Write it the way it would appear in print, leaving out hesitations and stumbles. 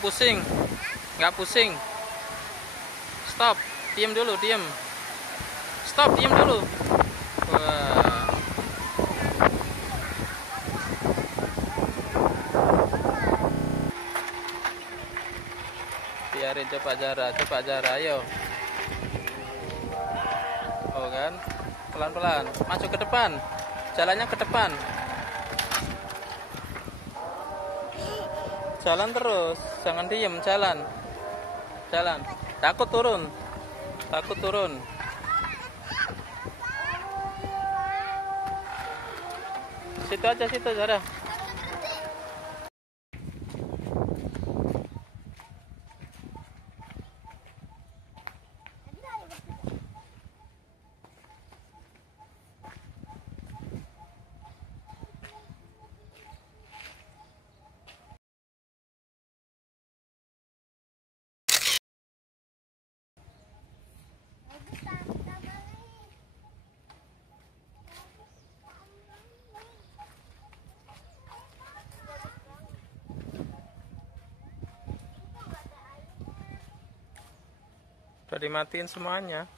Nggak pusing. Nggak pusing. Stop. Diam dulu, diam. Stop, diam dulu. Wah. Biarin coba Zara, ayo. Oh kan, pelan-pelan, masuk ke depan, jalannya ke depan, jalan terus, jangan diem, jalan, takut turun, situ aja, situ Zara. Udah dimatiin semuanya.